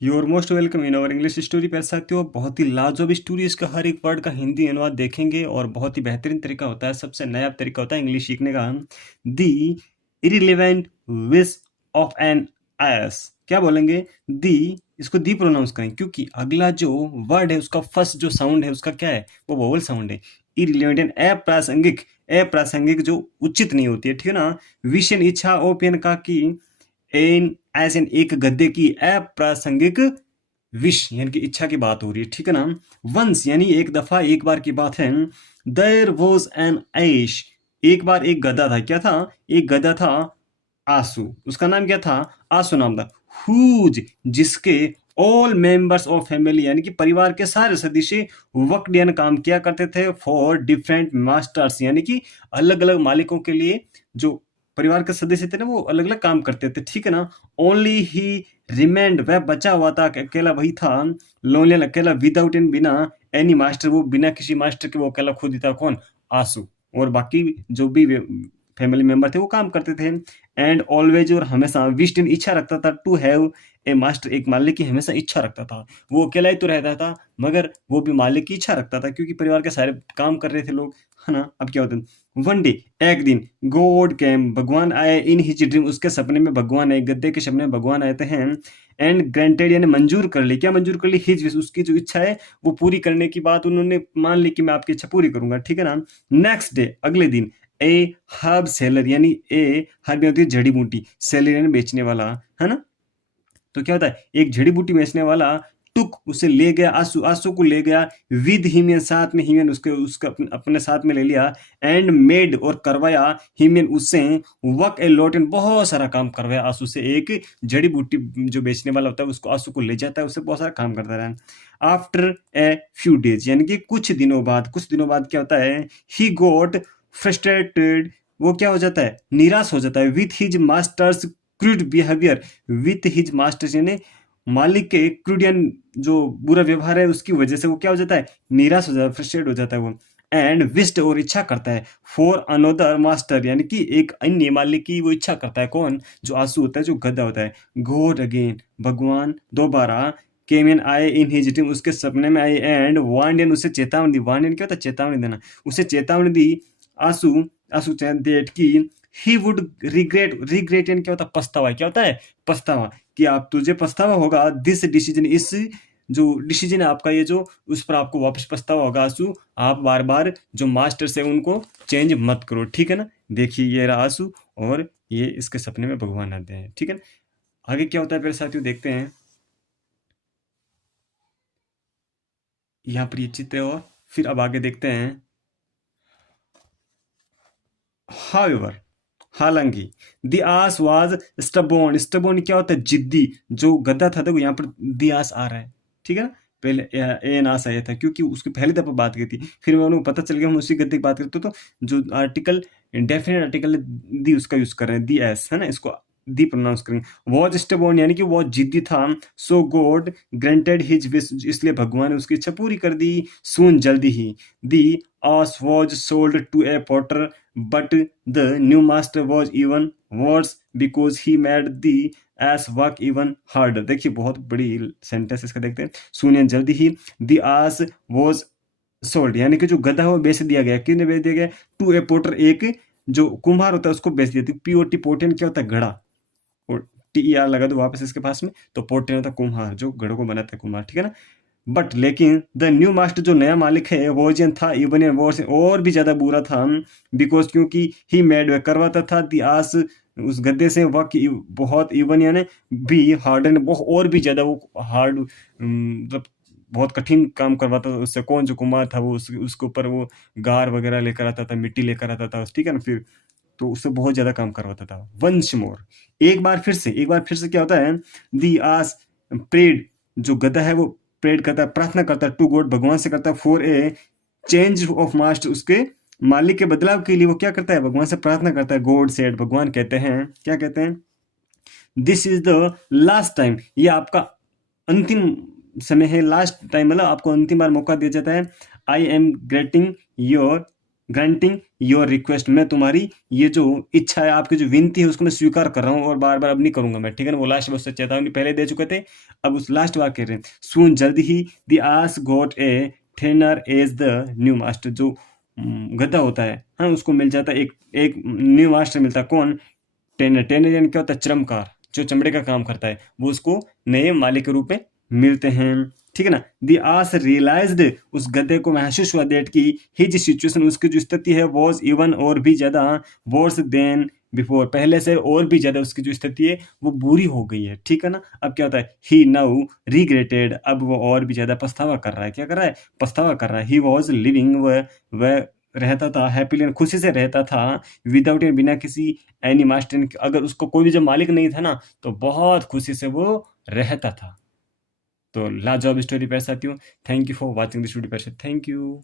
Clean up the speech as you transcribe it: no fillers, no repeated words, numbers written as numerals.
Your most welcome in our English story. पढ़ सकते हो, बहुत ही लाजवाब स्टोरी। इसका हर एक वर्ड का हिंदी अनुवाद देखेंगे और बहुत ही बेहतरीन तरीका होता है, सबसे नया तरीका होता है इंग्लिश सीखने का। दी इरिलेवेंट विस ऑफ एन एस। क्या बोलेंगे? दी, इसको दी प्रोनाउंस करें क्योंकि अगला जो वर्ड है उसका फर्स्ट जो साउंड है उसका क्या है? वो वोवल साउंड है। इरिलेवेंट एन अप्रासंगिक, अप्रासंगिक जो उचित नहीं होती है, ठीक है ना। विशन इच्छा ओपियन का की एन एस एन एक गद्दे की अप्रासंगिक विश यानी कि इच्छा की बात हो रही है, ठीक है ना। वंस यानी एक दफा, एक बार की बात है। देयर वॉज एन ऐश, एक बार एक गधा था। क्या था? एक गधा था आंसू। उसका नाम क्या था? आंसू नाम था। हुज, जिसके ऑल मेंबर्स ऑफ फैमिली यानी कि परिवार के सारे सदस्य वर्कड यानी काम किया करते थे फॉर डिफरेंट मास्टर्स यानी कि अलग अलग मालिकों के लिए। जो परिवार के सदस्य थे ना वो अलग अलग काम करते थे, ठीक है ना। ओनली ही रिमेंड, वह बचा हुआ था, अकेला वही था। लोनली, अकेला, विदाउट इन, बिना एनी मास्टर, वो बिना किसी मास्टर के वो अकेला खुद ही था। कौन? आंसू। और बाकी जो भी फैमिली मेंबर थे वो काम करते थे। एंड ऑलवेज, और हमेशा, विश्ड इन, इच्छा रखता था, टू हैव ए मास्टर, एक मालिक की हमेशा इच्छा रखता था। वो अकेला ही तो रहता था मगर वो भी मालिक की इच्छा रखता था क्योंकि परिवार के सारे काम कर रहे थे लोग, है ना। अब क्या होता है? वन डे, एक दिन, गॉड कैम, भगवान आए, इन हिज ड्रीम, उसके सपने में भगवान आए, गद्दे के सपने में भगवान आते हैं। एंड ग्रांटेड यानी मंजूर कर ली। क्या मंजूर कर ली? हिज विश, उसकी जो इच्छा है वो पूरी करने की बात उन्होंने मान ली कि मैं आपकी इच्छा पूरी करूंगा, ठीक है ना। नेक्स्ट डे, अगले दिन, ए हर्ब सेलर यानी हर्ब होती है जड़ी बूटी, सेलर यानी बेचने वाला, है ना। तो क्या होता है? एक जड़ी बूटी बेचने वाला टुक, उसे ले गया, आंसू, आंसू को ले गया, विद हिमियन, साथ में हिमियन, उसके उसका अपने साथ में ले लिया। एंड मेड, और करवाया, हिमियन उससे, वर्क ए लॉट, इन बहुत सारा काम करवाया आंसू से। एक जड़ी बूटी जो बेचने वाला होता है उसको आंसू को ले जाता है, उससे बहुत सारा काम करता रहा। आफ्टर ए फ्यू डेज यानी कि कुछ दिनों बाद, कुछ दिनों बाद क्या होता है? ही गोट फ्रस्ट्रेटेड, वो क्या हो जाता है? निराश हो जाता है। With his masters crude behaviour, with his masters यानी मालिक के क्रूड यानी जो बुरा व्यवहार है उसकी वजह से वो क्या हो जाता है? निराश हो जाता है, फ्रस्ट्रेट हो जाता है वो। एंड विस्ट, और इच्छा करता है, फॉर अनदर मास्टर यानी कि एक अन्य मालिक की वो इच्छा करता है। कौन? जो आंसू होता है, जो गधा होता है। गॉड अगेन, भगवान दोबारा, केम इन, आए, इन हिज ड्रीम, उसके सपने में आए। एंड वार्न, उसे चेतावनी दी। वार्न क्या होता है? चेतावनी देना। उसे चेतावनी दी, आंसू, आंसू डेट की ही वुड रिग्रेट, रिग्रेट यानी क्या होता है? पछतावा। क्या होता है? पछतावा, कि आप, तुझे पछतावा होगा, दिस डिसीजन, इस जो डिसीजन है आपका ये जो, उस पर आपको वापस पछतावा होगा आंसू। आप बार बार जो मास्टर्स है उनको चेंज मत करो, ठीक है ना। देखिए ये रहा आंसू और ये इसके सपने में भगवान आते हैं, ठीक है ना। आगे क्या होता है फिर साथियों, देखते हैं। यहाँ पर ये चित्र है और फिर अब आगे देखते हैं। हाउएवर, हालांकि, द आस वाज स्टबोर्न, स्टबोर्न क्या होता है? जिद्दी। जो गद्दा था, देखो यहाँ पर द आस आ रहा है, ठीक है ना। पहले ए नास आया था क्योंकि उसकी पहली दफा बात की थी, फिर उन्हें पता चल गया हम उसी गद्दे की बात करते तो जो आर्टिकल, डेफिनेट आर्टिकल दी उसका यूज कर रहे हैं, दी एस, है ना, इसको दी प्रोनाउंस करेंगे। वॉज स्टबोर्न यानी कि वो जिद्दी था। सो गॉड ग्रांटेड हिज विश, इसलिए भगवान ने उसकी इच्छा पूरी कर दी। सून, जल्दी ही। The ass was sold to a potter, but the new master was even worse because he made the ass work even harder। देखिए बहुत बड़ी सेंटेंस इसका, देखते हैं। सुनिए, जल्दी ही, the ass was sold यानी कि जो गधा है वो बेच दिया गया। किसने बेच दिया गया? टू ए पोटर, एक जो कुम्हार होता है उसको बेच दिया। पीओटी, पोटेन क्या होता है? घड़ा। और टी आर लगा दो वापस इसके पास में, तो पोटेन होता है कुम्हार, जो घड़ों को बनाता है कुम्हार, ठीक है ना। बट लेकिन द न्यू मास्टर, जो नया मालिक है, वोजन था, इवन वॉर से और भी ज्यादा बुरा था। बिकॉज क्योंकि ही मेड, वह करवाता था, दी आस, उस गद्दे से वह बहुत, इवन यानी भी, हार्ड ने बहुत और भी ज्यादा वो हार्ड, मतलब बहुत कठिन काम करवाता था उससे। कौन? जो कुमार था वो उसके ऊपर वो गार वगैरह लेकर आता था, मिट्टी लेकर आता था, ठीक है ना। फिर तो उससे बहुत ज्यादा काम करवाता था। वंश मोर, एक बार फिर से, एक बार फिर से क्या होता है? दी आस प्रेड, जो गधा है वो प्रेड करता है, प्रार्थना करता है, टू गॉड, भगवान से करता है, for a change of master, उसके मालिक के बदलाव के लिए वो क्या करता है? भगवान से प्रार्थना करता है। गॉड सेड, भगवान कहते हैं, क्या कहते हैं? This is the last time, ये आपका अंतिम समय है। लास्ट टाइम मतलब आपको अंतिम बार मौका दिया जाता है। I am grating your granting your request, मैं तुम्हारी ये जो इच्छा है, आपकी जो विनती है, उसको मैं स्वीकार कर रहा हूँ और बार बार अब नहीं करूंगा मैं, ठीक है ना। वो लास्ट में उससे चेतावनी पहले दे चुके थे, अब उस लास्ट बार कह रहे हैं, सून जल्द ही the ass got a trainer as the new master, जो गधा होता है, हाँ, उसको मिल जाता है एक एक न्यू मास्टर मिलता है। कौन? टेनर। टेनर यानी क्या होता है? चर्मकार, जो चमड़े का काम करता है, वो उसको नए मालिक के रूप में मिलते हैं, ठीक है ना। द आस रियलाइज्ड, उस गधे को महसूस हुआ दैट की हिज सिचुएशन, उसकी जो स्थिति है, वॉज इवन और भी ज्यादा वर्स देन बिफोर, पहले से और भी ज्यादा उसकी जो स्थिति है वो बुरी हो गई है, ठीक है ना। अब क्या होता है? ही नाउ रिग्रेटेड, अब वो और भी ज्यादा पछतावा कर रहा है। क्या कर रहा है? पछतावा कर रहा है। ही वॉज लिविंग, वह रहता था हैप्पीली, खुशी से रहता था, विदाउट इन, बिना किसी एनी मास्टर, अगर उसको कोई भी जब मालिक नहीं था ना, तो बहुत खुशी से वो रहता था। तो लाजवाब स्टोरी पे साथियों, thank you for watching this video पे, थैंक यू।